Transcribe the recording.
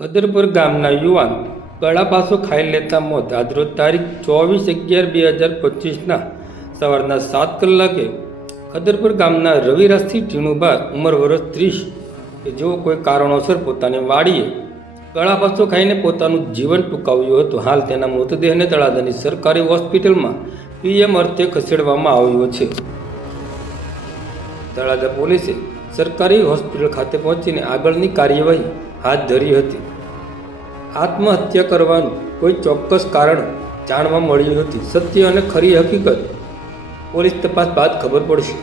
ખદરપુર ગામના યુવાન ગળાપાસો ખાઈ લેતા મોત. આજરોજ તારીખ 24/11/2025ના સવારના 7 કલાકે ખદરપુર ગામના રવિરાજથી ટીણુબા ઉંમર વર્ષ 30 કે જેઓ કોઈ કારણોસર પોતાની વાડીએ ગળાપાસો ખાઈને પોતાનું જીવન ટૂંકાવ્યું હતું. હાલ તેના મૃતદેહને તળાજાની સરકારી હોસ્પિટલમાં પીએમ અર્થે ખસેડવામાં આવ્યો છે. તળાજા પોલીસે સરકારી હોસ્પિટલ ખાતે પહોંચીને આગળની કાર્યવાહી હાથ ધરી હતી. આત્મહત્યા કરવાનું કોઈ ચોક્કસ કારણ જાણવા મળ્યું નથી. સત્ય અને ખરી હકીકત પોલીસ તપાસ બાદ ખબર પડશે.